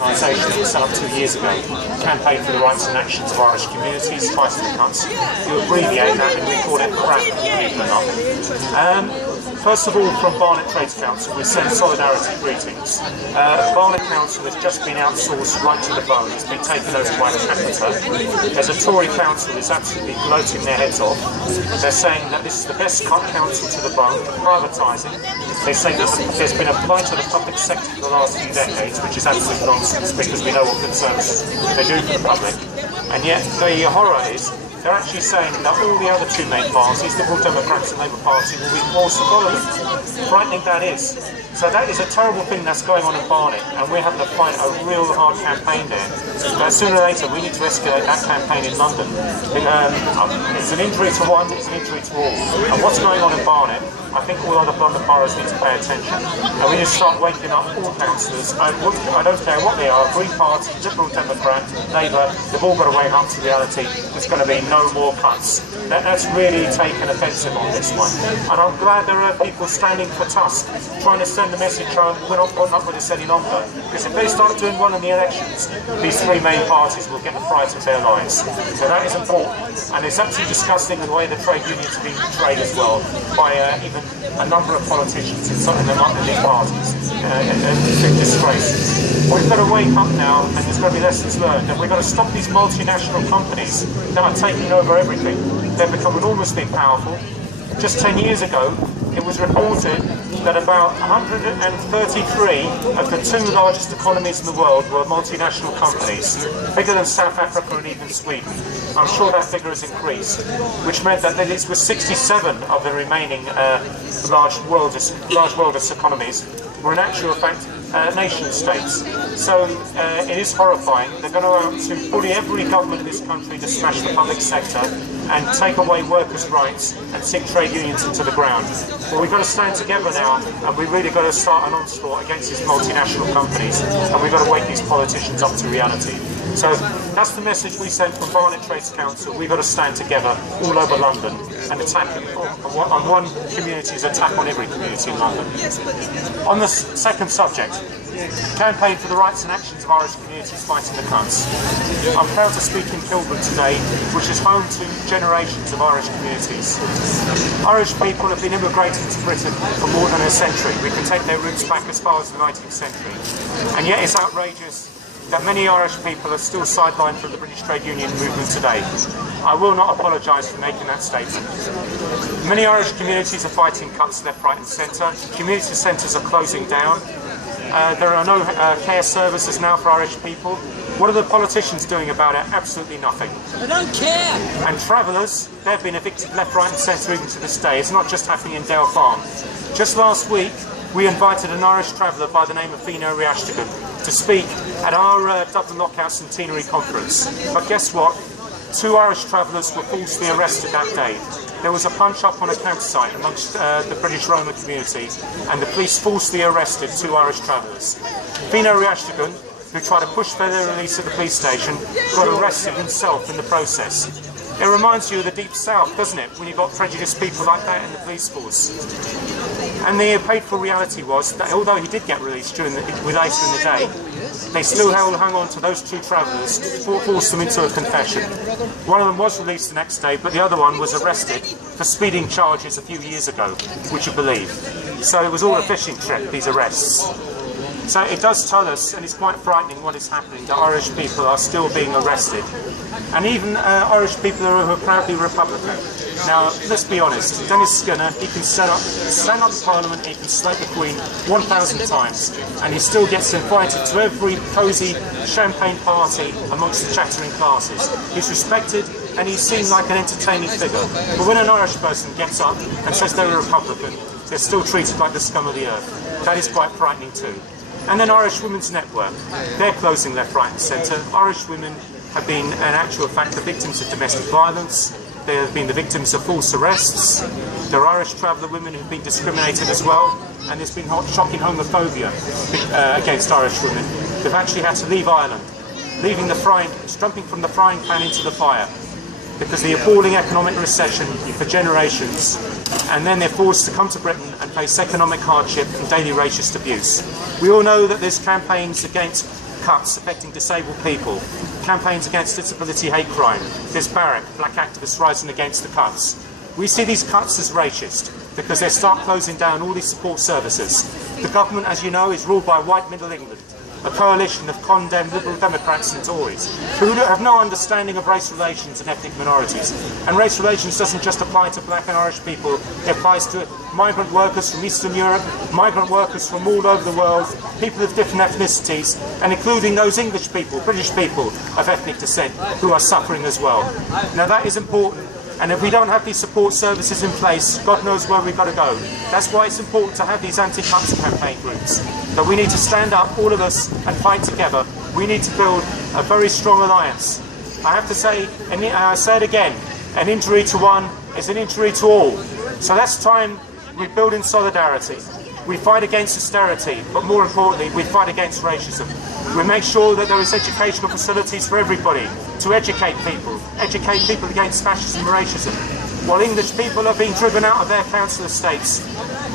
organisation set up 2 years ago, Campaign for the Rights and Actions of Irish Communities, Fighting the Cunts. You abbreviate that and we call it CRAP, believe it or not. First of all, from Barnet Trades Council, we send solidarity greetings. Barnet Council has just been outsourced right to the bone. It's been taken over by Capita. There's a Tory council that's absolutely gloating their heads off. They're saying that this is the best council to the bone, privatising. They say that there's been a blight to the public sector for the last few decades, which is absolute nonsense because we know what good services they do for the public. And yet the horror is they're actually saying that all the other two main parties, the Liberal Democrats and Labour Party, will be forced to follow them. Frightening that is. So that is a terrible thing that's going on in Barnet, and we're having to fight a real hard campaign there. But sooner or later, we need to escalate that campaign in London. It's an injury to one, it's an injury to all. And what's going on in Barnet, I think all other London boroughs need to pay attention. And we need to start waking up all councillors. I don't care what they are, Green Party, Liberal Democrat, Labour, they've all got to wake up to reality. There's going to be no more cuts. That's really taken offensive on this one. And I'm glad there are people standing for Tusk, trying to send the message, we're not putting up with this any longer. Because if they start doing well in the elections, these three main parties will get the fright of their lives. So that is important. And it's absolutely disgusting the way the trade unions have been betrayed as well by even a number of politicians in some of the these parties. It's a disgrace. We've got to wake up now, and there's got to be lessons learned, and we've got to stop these multinational companies that are taking over everything. They've become enormously powerful. Just 10 years ago, it was reported that about 133 of the two largest economies in the world were multinational companies, bigger than South Africa and even Sweden. I'm sure that figure has increased, which meant that this was 67 of the remaining large worldist economies were in actual fact nation states. So it is horrifying. They're going to bully every government in this country to smash the public sector and take away workers' rights and sink trade unions into the ground. Well, we've got to stand together now, and we've really got to start an onslaught against these multinational companies, and we've got to wake these politicians up to reality. So that's the message we sent from Barnet Trades Council. We've got to stand together all over London and attack on one community's attack on every community in London. On the second subject, Campaign for the Rights and Actions of Irish Communities Fighting the Cunts. I'm proud to speak in Kilburn today, which is home to generations of Irish communities. Irish people have been immigrating to Britain for more than a century. We can take their roots back as far as the 19th century. And yet it's outrageous that many Irish people are still sidelined from the British trade union movement today. I will not apologise for making that statement. Many Irish communities are fighting cuts left, right and centre. Community centres are closing down. There are no care services now for Irish people. What are the politicians doing about it? Absolutely nothing. I don't care! And travellers, they've been evicted left, right and centre even to this day. It's not just happening in Dale Farm. Just last week, we invited an Irish traveller by the name of Fina Riashtigan to speak at our Dublin Lockout Centenary Conference. But guess what? 2 Irish travellers were falsely arrested that day. There was a punch-up on a campsite amongst the British Roma community, and the police falsely arrested 2 Irish travellers. Fina Riashtigan, who tried to push for their release at the police station, got arrested himself in the process. It reminds you of the Deep South, doesn't it, when you've got prejudiced people like that in the police force. And the painful reality was that although he did get released later in the day, they still hung on to those 2 travellers, forced them into a confession. One of them was released the next day, but the other one was arrested for speeding charges a few years ago, would you believe? So it was all a fishing trip, these arrests. So it does tell us, and it's quite frightening what is happening, that Irish people are still being arrested. And even Irish people who are proudly Republican. Now, let's be honest, Dennis Skinner, he can stand up in Parliament, he can slate the Queen 1,000 times, and he still gets invited to every cosy champagne party amongst the chattering classes. He's respected, and he's seen like an entertaining figure. But when an Irish person gets up and says they're a Republican, they're still treated like the scum of the earth. That is quite frightening too. And then Irish Women's Network, they're closing left, right and centre. Irish women have been, in actual fact, the victims of domestic violence. They have been the victims of false arrests. There are Irish traveller women who've been discriminated as well, and there's been shocking homophobia against Irish women. They've actually had to leave Ireland, jumping from the frying pan into the fire, because the appalling economic recession for generations, and then they're forced to come to Britain and face economic hardship and daily racist abuse. We all know that there's campaigns against cuts affecting disabled people, campaigns against disability hate crime. There's Barrack, black activists rising against the cuts. We see these cuts as racist because they start closing down all these support services. The government, as you know, is ruled by white Middle England, a coalition of condemned Liberal Democrats and Tories who have no understanding of race relations and ethnic minorities. And race relations doesn't just apply to black and Irish people, it applies to migrant workers from Eastern Europe, migrant workers from all over the world, people of different ethnicities, and including those English people, British people of ethnic descent who are suffering as well. Now that is important. And if we don't have these support services in place, God knows where we've got to go. That's why it's important to have these anti-cuts campaign groups. That we need to stand up, all of us, and fight together. We need to build a very strong alliance. I have to say, and I say it again, an injury to one is an injury to all. So that's time we build in solidarity. We fight against austerity, but more importantly, we fight against racism. We make sure that there is educational facilities for everybody to educate people against fascism and racism. While English people are being driven out of their council estates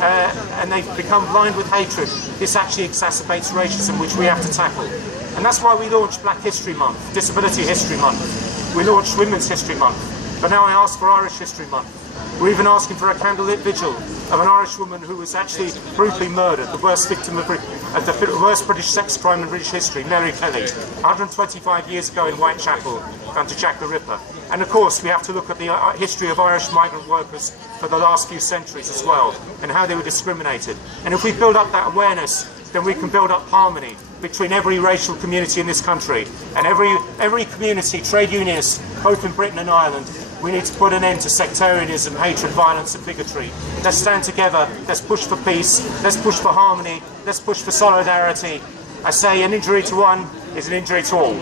and they've become blind with hatred, this actually exacerbates racism, which we have to tackle. And that's why we launched Black History Month, Disability History Month. We launched Women's History Month, but now I ask for Irish History Month. We're even asking for a candlelit vigil of an Irish woman who was actually brutally murdered, the worst victim of the worst British sex crime in British history, Mary Kelly, 125 years ago in Whitechapel under Jack the Ripper. And of course we have to look at the history of Irish migrant workers for the last few centuries as well, and how they were discriminated. And if we build up that awareness, then we can build up harmony between every racial community in this country and every community, trade unionists, both in Britain and Ireland. We need to put an end to sectarianism, hatred, violence and bigotry. Let's stand together, let's push for peace, let's push for harmony, let's push for solidarity. I say an injury to one is an injury to all.